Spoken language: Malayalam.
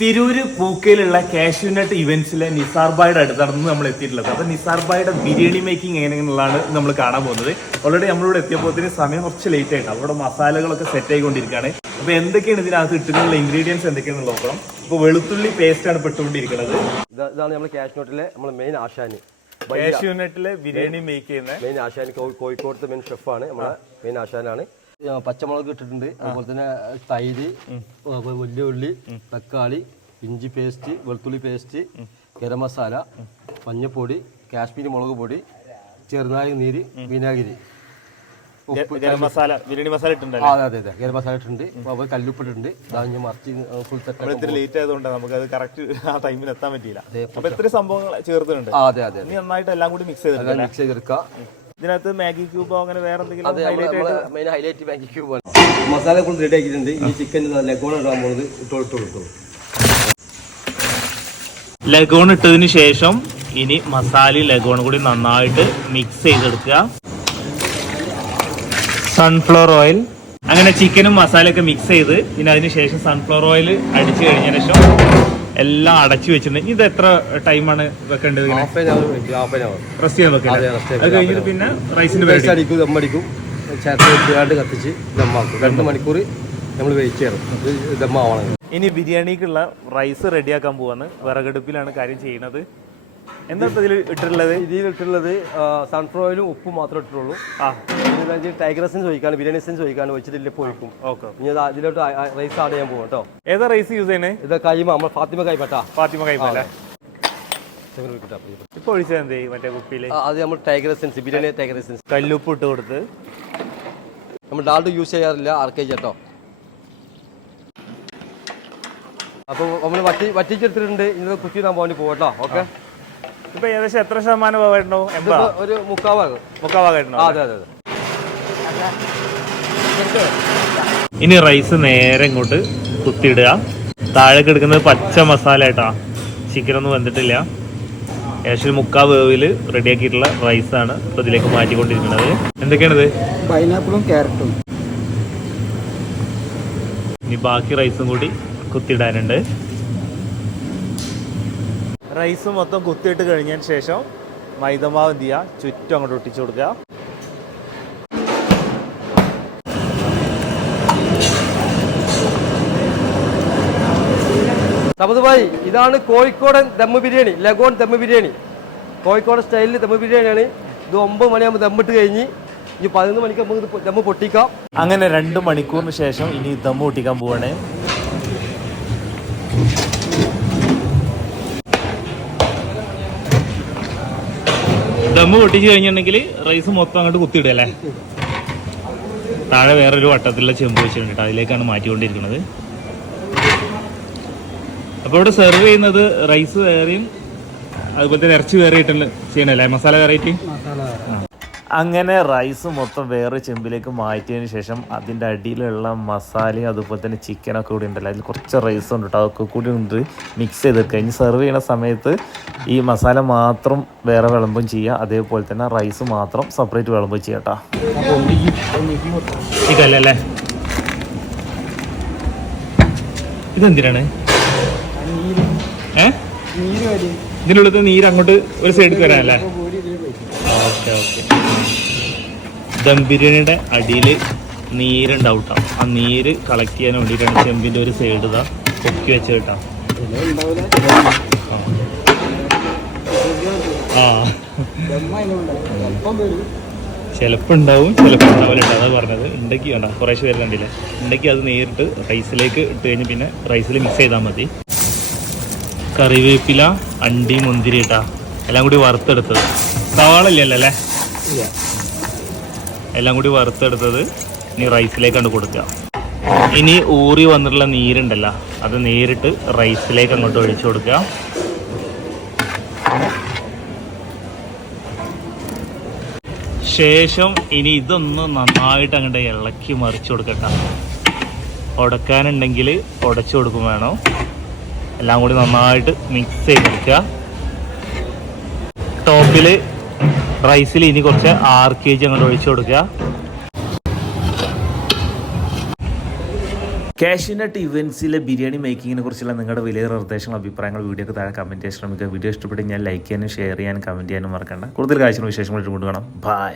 തിരൂര് പൂക്കയിലുള്ള കാഷ്യൂനട്ട് ഇവന്റ്സിലെ നിസാർ ബായുടെ അടുത്താണ് നമ്മൾ എത്തിയിട്ടുള്ളത്. അപ്പൊ നിസാർ ബായുടെ ബിരിയാണി മേക്കിംഗ് എങ്ങനെയെന്നുള്ളതാണ് നമ്മൾ കാണാൻ പോകുന്നത്. ഓൾറെഡി നമ്മളിവിടെ എത്തിയപ്പോഴത്തേന് സമയം കുറച്ച് ലേറ്റ് ആയിട്ട് അവിടെ മസാലകളൊക്കെ സെറ്റ് ആയിക്കൊണ്ടിരിക്കുകയാണ്. അപ്പൊ എന്തൊക്കെയാണ് ഇതിനകത്ത് ഇട്ടിട്ടുള്ള ഇൻഗ്രീഡിയൻസ് എന്തൊക്കെയാണെന്ന് നോക്കണം. ഇപ്പൊ വെളുത്തുള്ളി പേസ്റ്റ് ആണ് പെട്ടുകൊണ്ടിരിക്കുന്നത്. ഇതാണ് നമ്മൾ കാഷ്യൂനട്ടിലെ നോട്ടിലെ നമ്മൾ മെയിൻ ആശാന്. കാഷ്യൂനട്ടിലെ ബിരിയാണി മേക്ക് ചെയ്യുന്ന മെയിൻ ആശാൻ കോഴിക്കോടത്തെ മെയിൻ ഷെഫാണ് നമ്മളെ മെയിൻ ആശാനാണ്. പച്ചമുളക് ഇട്ടിട്ടുണ്ട്. അതുപോലെ തന്നെ തൈര് വലിയ ഉള്ളി തക്കാളി ഇഞ്ചി പേസ്റ്റ് വെളുത്തുള്ളി പേസ്റ്റ് ഗരം മസാല മഞ്ഞപ്പൊടി കാശ്മീരി മുളക് പൊടി ചെറുനാരി നീര് വിനാഗിരി. ഉപ്പ് ഗരം മസാല ബിരിയാണി മസാല ഇട്ടുണ്ടല്ലോ അതെ അതെ അതെ. ഗരം മസാല ഇട്ടിട്ടുണ്ട്. അതുപോലെ കല്ലുപ്പിട്ടിട്ടുണ്ട്. ഇതാ മറിച്ച് ഫുൾ സെറ്റ് ഇത്തിരി ലേറ്റ് ആയതുകൊണ്ട് നമുക്ക് അത് കറക്റ്റ് ആ ടൈമിന് എത്താൻ പറ്റിയില്ല. അപ്പോൾ ഇത്ര സംഭവങ്ങൾ ചേർത്തിട്ടുണ്ട്. അതെ അതെ നന്നായിട്ട് എല്ലാം കൂടി മിക്സ് അതെല്ലാം മിക്സ് ചെയ്തെടുക്കുക ഇതിനകത്ത് മാഗി ക്യൂബോ അങ്ങനെ വേറെ എന്തെങ്കിലും അതെ നമ്മളെ മെയിൻ ഹൈലൈറ്റ് മാഗി ക്യൂബാണ് മസാല കൊണ്ട് റെഡി ആക്കിയിട്ടുണ്ട്. ഈ ചിക്കൻ ലഗോൺ ഇടാൻ പോകുന്നത് ഇട്ടോ ഇട്ടോ ഇട്ടോ ലഗോൺ ഇട്ടതിന് ശേഷം ഇനി മസാല ലഗോൺ കൂടി നന്നായിട്ട് മിക്സ് ചെയ്തെടുക്കുക. സൺഫ്ലവർ ഓയിൽ അങ്ങനെ ചിക്കനും മസാലയൊക്കെ മിക്സ് ചെയ്ത് ഇനി അതിന് ശേഷം സൺഫ്ലവർ ഓയിൽ അടിച്ചു കഴിഞ്ഞതിന് ശേഷം എല്ലാം അടച്ചു വെച്ചിട്ടുണ്ട് ഇത് എത്ര ടൈമാണ് വെക്കേണ്ടത് റെസ്റ്റ് ചെയ്യാൻ വെക്കേണ്ടത്. അതെ, കഴിഞ്ഞിട്ട് പിന്നെ റൈസിന് അടിക്കും ദമ്മടിക്കും ചേർത്ത് വെച്ചുകാണ്ട് കത്തിച്ച് ദമ്മാക്കും രണ്ട് മണിക്കൂർ നമ്മൾ വെയിറ്റ് ചെയ്യണം. ഇത് ദമ്മാവണം ഇനി ബിരിയാണിക്കുള്ള റൈസ് റെഡിയാക്കാൻ പോവാണ്. വിറകടുപ്പിലാണ് കാര്യം ചെയ്യുന്നത്. എന്താ ഇട്ടിട്ടുള്ളത്? ഇതിൽ ഇട്ടിട്ടുള്ളത് സൺഫ്ലവർ ഓയിലും ഉപ്പും മാത്രമേ ഇട്ടിട്ടുള്ളൂ. ആ. പിന്നെ ടൈഗർ എസൻസ് ചോദിക്കാണ് ബിരിയാണി എസൻസ് ചോദിക്കാണ് വെച്ചിട്ടില്ല പോയിക്കും ഓക്കെ ഇനി അത് അതിലോട്ട് റൈസ് ആഡ് ചെയ്യാൻ പോകും കേട്ടോ ഏതാ റൈസ് യൂസ് ചെയ്യണേ ഇത് കൈമ നമ്മൾ ഫാത്തിമ കൈപ്പട്ട ഫാത്തിമ കൈപ്പല്ലേ ഇപ്പൊ ഒഴിച്ചത് എന്തേ മറ്റേ കുപ്പിയിൽ? അത് നമ്മൾ tiger essence biryani tiger essence കല്ലുപ്പ് ഇട്ട് കൊടുത്ത്. നമ്മൾ ഡാൾഡ് യൂസ് ചെയ്യാറില്ല ആർ കെ ജി കേട്ടോ അപ്പോൾ നമ്മൾ വറ്റി വറ്റിച്ചെടുത്തിട്ടുണ്ട്. ഇന്നത് കുത്തി ഇടാൻ വേണ്ടി പോകട്ടോ ഓക്കെ? ഇപ്പൊ ഏകദേശം എത്ര ശതമാനം ഭാഗമായിട്ടുണ്ടോ എൺപതാ? ഒരു മുക്കാവാകും മുക്കാ ഭാഗമായിട്ടുണ്ടോ അതെ അതെ അതെ. ഇനി റൈസ് നേരെ ഇങ്ങോട്ട് കുത്തിയിടുക. താഴെ കിടക്കുന്നത് പച്ച മസാല ആയിട്ടാ. ചിക്കനൊന്നും വെന്തിട്ടില്ല. ഏകദേശം ഒരു മുക്കാ വേവിൽ റെഡിയാക്കിയിട്ടുള്ള റൈസാണ് ഇപ്പൊ ഇതിലേക്ക് മാറ്റിക്കൊണ്ടിരിക്കുന്നത്. എന്തൊക്കെയാണിത്? പൈനാപ്പിളും ക്യാരറ്റും ഇനി ബാക്കി റൈസും കൂടി കുത്തിയിടാനുണ്ട്. റൈസ് മൊത്തം കുത്തിയിട്ട് കഴിഞ്ഞതിന് ശേഷം മൈദമാവ് എന്ത് ചെയ്യുക ചുറ്റും അങ്ങോട്ട് ഒട്ടിച്ചു കൊടുക്കുക. സമത് ഭായി ഇതാണ് കോഴിക്കോടൻ ദമ്മ് ബിരിയാണി ലഗോൺ ദമ്മ് ബിരിയാണി. കോഴിക്കോട് സ്റ്റൈലിൽ ദമ്മ് ബിരിയാണിയാണ്. ഇത് ഒമ്പത് മണിയാകുമ്പോൾ ദമ്മിട്ട് കഴിഞ്ഞ് ഇനി പതിനൊന്ന് മണിക്ക് നമുക്ക് ഇത് ദമ്മ് പൊട്ടിക്കാം. അങ്ങനെ രണ്ട് മണിക്കൂറിന് ശേഷം ഇനി ദമ്മ് പൊട്ടിക്കാൻ പോവാണ്. ദമ്മ് പൊട്ടിച്ച് കഴിഞ്ഞിട്ടുണ്ടെങ്കിൽ റൈസ് മൊത്തം അങ്ങോട്ട് കുത്തിയിടുക അല്ലേ? താഴെ വേറൊരു വട്ടത്തിലുള്ള ചെമ്പ് വെച്ചിട്ടുണ്ട് കേട്ടോ. അതിലേക്കാണ് മാറ്റിക്കൊണ്ടിരിക്കുന്നത്. അപ്പോൾ ഇവിടെ സെർവ് ചെയ്യുന്നത് റൈസ് വേറെയും അതുപോലെ തന്നെ ഇറച്ചി വേറെ ചെയ്യണല്ലേ? മസാല വെറൈറ്റി അങ്ങനെ റൈസ് മൊത്തം വേറെ ചെമ്പിലേക്ക് മാറ്റിയതിന് ശേഷം അതിന്റെ അടിയിലുള്ള മസാലയും അതുപോലെ തന്നെ ചിക്കനൊക്കെ കൂടി ഉണ്ടല്ലോ. അതിൽ കുറച്ച് റൈസ് ഉണ്ട് കേട്ടോ. അതൊക്കെ കൂടി ഉണ്ട്. മിക്സ് ചെയ്ത് കഴിഞ്ഞ് സെർവ് ചെയ്യുന്ന സമയത്ത് ഈ മസാല മാത്രം വേറെ വിളമ്പും ചെയ്യുക. അതേപോലെ തന്നെ റൈസ് മാത്രം സെപ്പറേറ്റ് വിളമ്പും ചെയ്യാം കേട്ടോ. ഇതല്ലേ ഇതെന്തിനാണ്? ഏ? നീര് വരും. ഇതിനുള്ളത് നീര് അങ്ങോട്ട് ഒരു സൈഡിൽ വരാനല്ലേ? Okay okay. ദം ബിരിയാണിയുടെ അടിയിൽ നീരുണ്ടാവും കേട്ടോ ആ നീര് കളക്ട് ചെയ്യാൻ വേണ്ടിയിട്ടാണ് ചെമ്പിന്റെ ഒരു സൈഡ് ഇതാ പൊക്കി വെച്ച് കേട്ടോ ആ. ചിലപ്പോൾ ഉണ്ടാവും ചിലപ്പോൾ ഉണ്ടാവില്ല കേട്ടോ അതാ പറഞ്ഞത്. ഉണ്ടെങ്കിൽ വേണ്ട കുറേശ്ശെ പേര് കണ്ടില്ലേ? ഉണ്ടെങ്കിൽ അത് നേരിട്ട് റൈസിലേക്ക് ഇട്ട് കഴിഞ്ഞ് പിന്നെ റൈസിൽ മിക്സ് ചെയ്താൽ മതി. കറിവേപ്പില അണ്ടി മുന്തിരി കേട്ടാ എല്ലാം കൂടി വറുത്തെടുത്തത്. സവാള ഇല്ലല്ലോ എല്ലാം കൂടി വറുത്തെടുത്തത് ഇനി റൈസിലേക്കാണ് കൊടുക്കുക ഇനി ഊറി വന്നിട്ടുള്ള നീരുണ്ടല്ലോ അത് നേരിട്ട് റൈസിലേക്ക് അങ്ങോട്ട് ഒഴിച്ചു കൊടുക്കുക ശേഷം ഇനി ഇതൊന്ന് നന്നായിട്ട് അങ്ങോട്ട് ഇളക്കി മറിച്ചു കൊടുക്കട്ടെ. ഉടക്കാനുണ്ടെങ്കിൽ ഉടച്ചു കൊടുക്കും വേണം. എല്ലാം കൂടി നന്നായിട്ട് മിക്സ് ചെയ്ത് ചെയ്തെടുക്കുക ടോപ്പിൽ റൈസിൽ ഇനി കുറച്ച് ആറ് കെ ജി അങ്ങോട്ട് ഒഴിച്ചു കൊടുക്കുക. കാഷ്യൂനട്ട് ഇവൻസിലെ ബിരിയാണി മേക്കിങ്ങിനെ കുറിച്ചുള്ള നിങ്ങളുടെ വലിയ നിർദ്ദേശങ്ങൾ അഭിപ്രായങ്ങൾ വീഡിയോക്ക് താഴെ കമന്റ് ചെയ്യാൻ ശ്രമിക്കുക വീഡിയോ ഇഷ്ടപ്പെട്ട് ഞാൻ ലൈക്ക് ചെയ്യാനും ഷെയർ ചെയ്യാനും കമന്റ് ചെയ്യാനും മറക്കണ്ട. കൂടുതൽ കാഴ്ചകളും വിശേഷങ്ങളായിട്ട് കൊണ്ടുപോകണം ബൈ